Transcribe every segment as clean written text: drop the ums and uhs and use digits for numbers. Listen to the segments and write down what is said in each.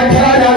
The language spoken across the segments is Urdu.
18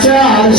4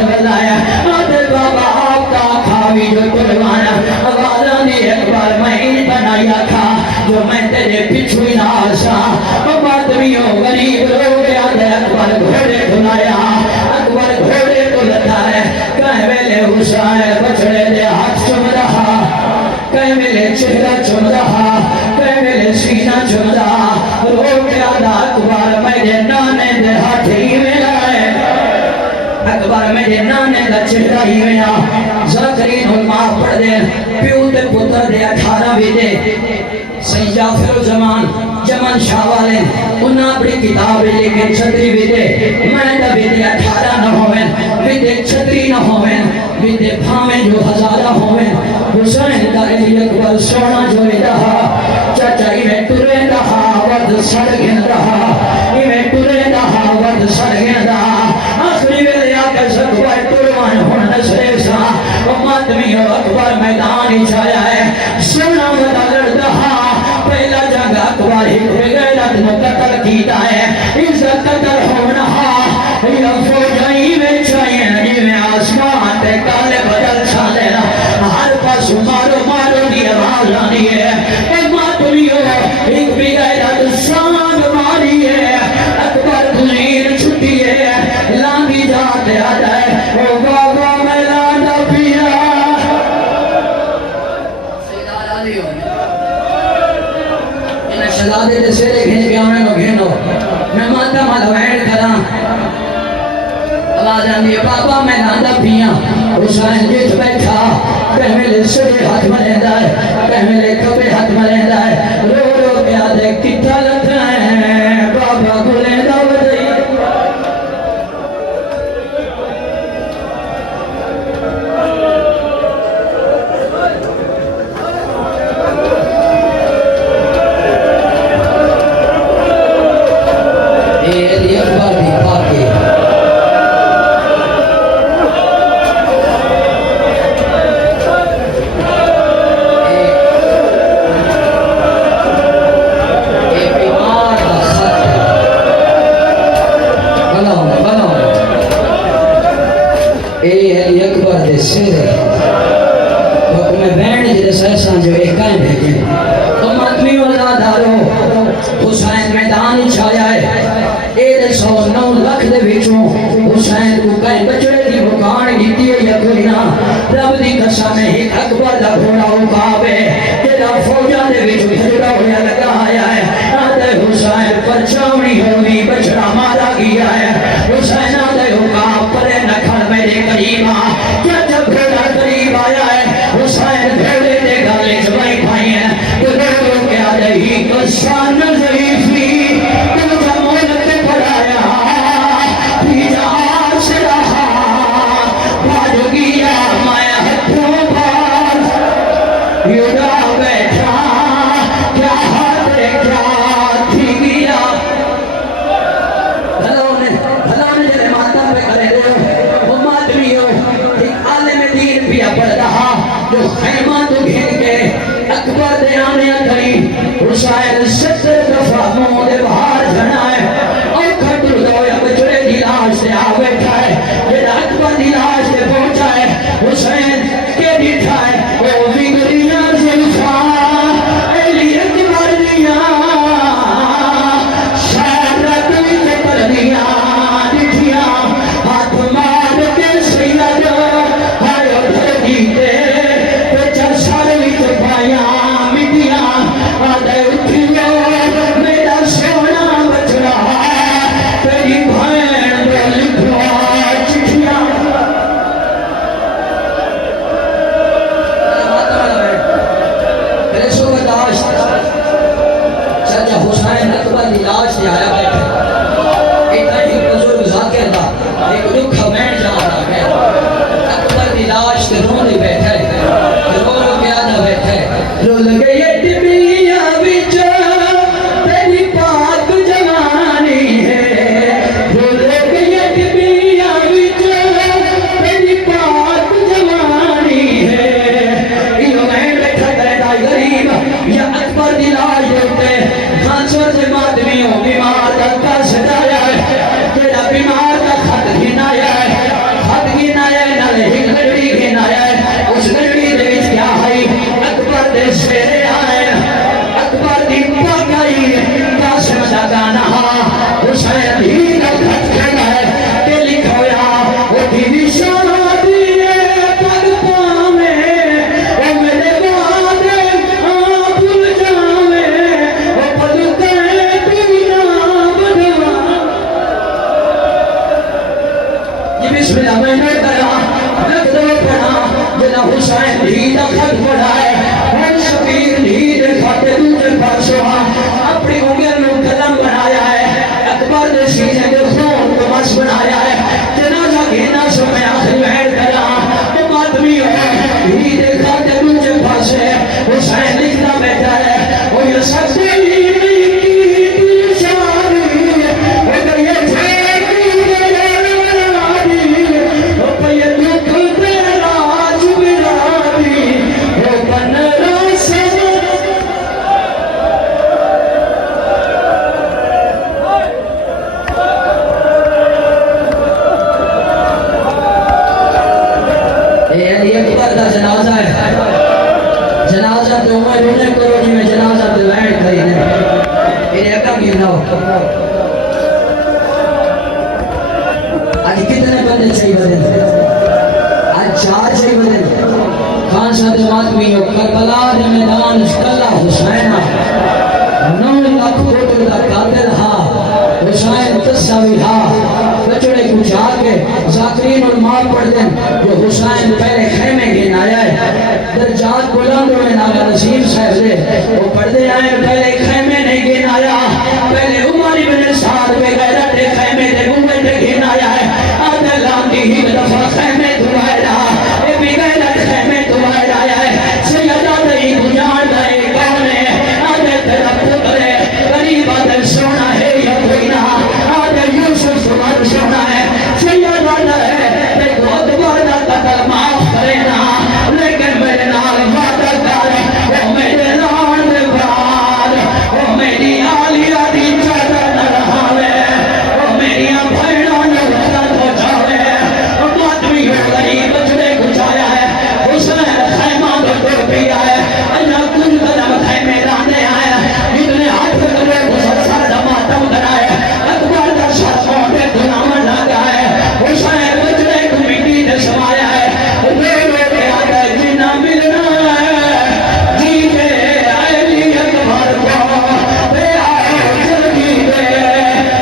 سے بلایا آدھے بابا آپ کا کھاوی جو قربانا آوازہ نے ایک بار میں بنایا تھا جو میں تیرے پچھوئی ناسا مادمیوں غریب لوگ آدھے اکبر گھوڑے دھلایا اکبر گھوڑے دھلتا ہے کہیں ویلے حسین بچڑے دے ہاتھ چم رہا کہیں ویلے چہرہ چم رہا کہیں ویلے سینہ چم رہا رو کے آدھا اکبر میرے نانے دے ہاتھی میں لائے اکبر میرے نانے دا چہرہ ہی میں آ زکرین علماء پڑھ دے پیو دے پتر دے 18 بھی دے سید جعفر الزمان جمن شاہ والے انہاں اپنی کتاب لکھے چھتری بھی دے میں دا بھی دے 18 نہ ہوئن بھی دے چھتری نہ ہوئن بھی دے بھامیں جو ہزارہ ہوئن حسین دا علی اکبر سونا جو رہا چاچا میں ٹرے رہا ود سڑ گن رہا میں ٹرے رہا ود سڑ گن رہا آخری ویلے آکر سکوائے ٹروان ہونا نسرے سا ماتمی اکبر میدان ہی چھایا ہے سونا ودا لڑ رہا پہلا جنگ اکبر ہی غیرت نو قتل کیتا ہے اس قتل ہونا یا فوجائی میں چاہیے جی میں آسمان تے کالے بدل چھالے ہر پاس مارو مارو دی آواز آنی ہے اے ماتمیو ایک بھی غیرت سانگ ماری ہے اکبر گزیر چھٹی ہے لاندی جاتے آ جائے او بابا میں لاندہ پیا سیدار آلی ہوں انہیں شہزادے دے سیرے گھن کے آنے نو گھنو میں ماتا مالا وین کراں آواز آندھی ہے بابا میں لاندہ پیا حسین جیت بیٹھا کہیں ملے سرے ہاتھ ملیندہ ہے کہیں ملے کبے ہاتھ ملیندہ ہے رو رو کے آدھے کتا لگا ہے بابا گلیندہ بدئی علی اکبر بھی پاکے علی اکبر دے سیرے حکم بین جدے سیسان جو ایک کائیں بھیجیں تم آدمی وزادارو حسین میدان ہی چھایا ہے 109 لکھ دے بچوں حسین کو کہیں بچڑے دی بکان گیتی ہے یا کوئی نہ رب دی قسم میں ایک اکبر دا گھوڑا اکاوے جدہ فوجہ دے بچوں جھڑا ہویا لگا آیا ہے آدھے حسین پر چاونی ہوگی بچڑا مارا گیا ہے حسین آدھے اکاو پرے نکھڑ میرے قریب آ کیا جب گھوڑا قریب آیا ہے حسین گھوڑے دے گالے جوائی بھائی ہیں تو گھوڑوں کے آدھے ہی کسان ضعیفی تو جمولت پڑھایا پیجار سے رہا بھاج گیا میں ہتھوں بھار یوڈا بیٹھا کیا ہاتھے کیا تھی گیا بھلاؤنے جلے ماتا پہ کرے دے وہ مادمی ہو ایک عالم دین پیا پڑھ رہا جو خیمہ تو گھن کے اکبر دے آنے کری حسین 70 دفعہ منہ دے باہر جھنا ہے اور کھٹر دو یا بچڑے دی لاش سے آ بیٹھا ہے جیدہ اکبر دی لاش سے پہنچا ہے حسین کے دیٹھا ہے وہ بگڑیاں زلفا علی اکبر دیا شہرت وچ پردیاں دٹھیاں ہاتھ مار کے سید ہائے دھر دیتے پچھا سر وچ پایا مٹیاں آدھے اٹھیو میرا سونا بچڑا تیری بھین دے لکھوا چٹھیاں میرے سو برداشت چاچا حسین اکبر دی لاش سے آیا بیٹھے اتنا ہی بزرگ ذاکر دا ایک دکھا بین جا رہا ہے اکبر دی لاش سے رو دی بیٹھے رو رو کے آدھا بیٹھے رو لگے یہ ٹبیاں بچ تیری پاک جوانی ہے رو لگے یہ ٹبیاں بچ تیری پاک جوانی ہے یہ میں بیٹھا کرتا غریب یا اکبر دی لاش ہوتے خانسور سے مادمیوں بیمار کا سجایا ہے تیرا بیمار کا خط گھنایا ہے کہ بسم اللہ میں نہ کرا لگ دو پڑھا جنا حسین ہی دا خط پڑھا ہے ہر شبیر ہی دے خاتے دوسرے پاسوں اپنی انگل میں قلم بنایا ہے اکبر نے سینے کے خون کو بس بنایا ہے جنازہ گھینا سو میں آخر بہر کرا تو ماتمی ہو ہی دے خاتے دوسرے پاسے حسین لکھنا بیٹھا ہے وہ یہ سکتی جنازہ ہے جنازہ تو عمر انہیں کرو جی میں جنازہ تو لائن کری ہے میرے اکا گرنا ہو آج کتنے بندے چاہیے بدل آج 4 چاہیے بدل خان صاحب ماتمی ہو کربلا دے میدان اشکاللہ حسینہ 9 لاکھ ووٹر دا قاتل ہا حسین تصاوی ہا بچڑے کو جا کے ذاکرین اور ماں پڑھ دیں جو حسین پہلے خیمے گن آیا ہے درجات بلند ہوئے ناغا نصیب صاحب دے وہ پڑھ دے آئے پہلے خیمے نہیں گن آیا پہلے عمری بن سعد پہ غیرت خیمے دے گنگے دے گن آیا ہے آدھا لاندی ہی دفعہ خیمے دھوائے رہا اے بھی غیرت خیمے دھوائے رہا ہے سیدہ دئی بجان دائے کون ہے آدھے تیرا پتر ہے قریب آدھے سونا ہے یا کوئی نہ آدھے یوسف سمر سونا ہے سیدہ ہے دیکھو ادبار دا قتل معاف کرے نا لیکن میرے نال وعدہ کرے وہ میرے لان دے بعد وہ میری آلیہ دی چادر نہ رہاوے وہ میری بھائیڑوں نے غلط ہو جاوے وہ ماتمی ہو غریب بچڑے گچایا ہے حسین خیمہ دو ٹوڑ پیا ہے اللہ کن قدم خیمے لانے آیا اتنے ہاتھ کرے گزر سر دماتم کرائے اکبر دا سر موٹے دنامن لگا ہے حسین بچڑے کو مٹی نے سمایا ہے میرے پہ آگے جینا ملنا ہے جیتے آئے لی اکبر کو بے آئے جلدی دے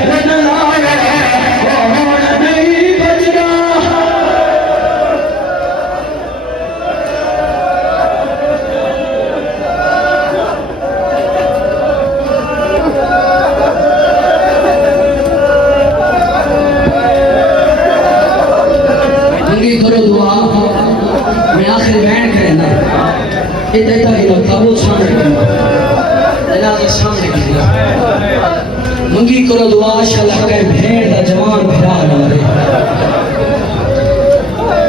رنل آئے وہ ہونا نہیں بچنا منگی کرو دعا میں آخر بین کرنا یہ دیتا ہی رکھتا وہ سامنے کرنا جنازہ سامنے کرنا منگی کرو دعا شاءاللہ کہ بھیڑ دا جوان بھرا نہ مرے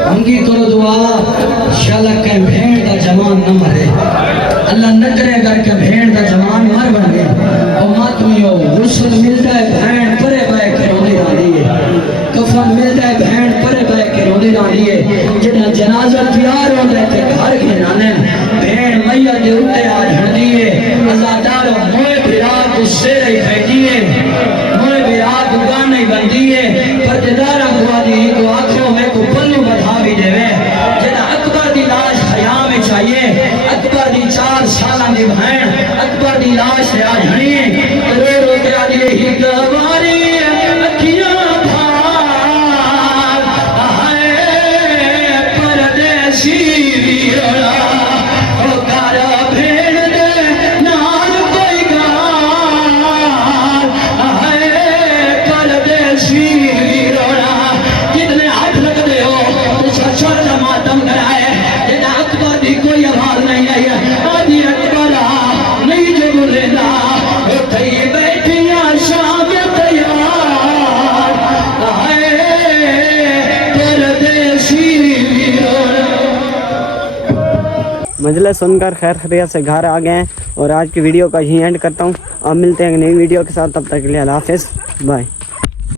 منگی کرو دعا شاءاللہ کہ بھیڑ دا جوان نہ مرے اللہ نہ کرے گا کہ بھیڑ دا جوان مر بن گئے اور ماتمی ہو غسل ملتا ہے بھیڑ پرے بائے کے رونے ڈالی ہے کفن ملتا ہے بھیڑ پرے بائے کے رونے ڈالی ہے جنہ جنازہ تیار ہو رہے تھے گھر کے نانے بھیڑ میت دے اٹھے آج ہڑ دیئے اللہ دارو موئے بھراک اس سے رہی بیٹھیے موئے بھراک اگانے بندیے پر جدارہ ہوا دی تو آنکھوں میں کو پلو بڑھا بھی دے وے جنہ اکبر دی لاش خیام میں چاہیے اکبر دی 4 سالہ دی بہن اکبر دی لاش ہے آج ہنیے رو رو کے آدھے ہی دواری اکھیاں بھار آئے پردیسی ویرڑا او کارا بھیڑ دے نال کوئی گار آئے پردیسی ویرڑا جتنے ہاتھ لگ دے ہو تو چھوڑ ماتم کرائے جنہ اکبر دی کوئی آواز نہیں آئی آدھی اکبر نہیں جو بولے دا اٹھائی بیٹھیاں شام تیار آئے پردیسی ویرڑا مجلس سن کر خیر خیریت سے گھر آ گئے ہیں اور آج کی ویڈیو کا یہیں اینڈ کرتا ہوں اب ملتے ہیں ایک نئی ویڈیو کے ساتھ تب تک کے لیے اللہ حافظ بائے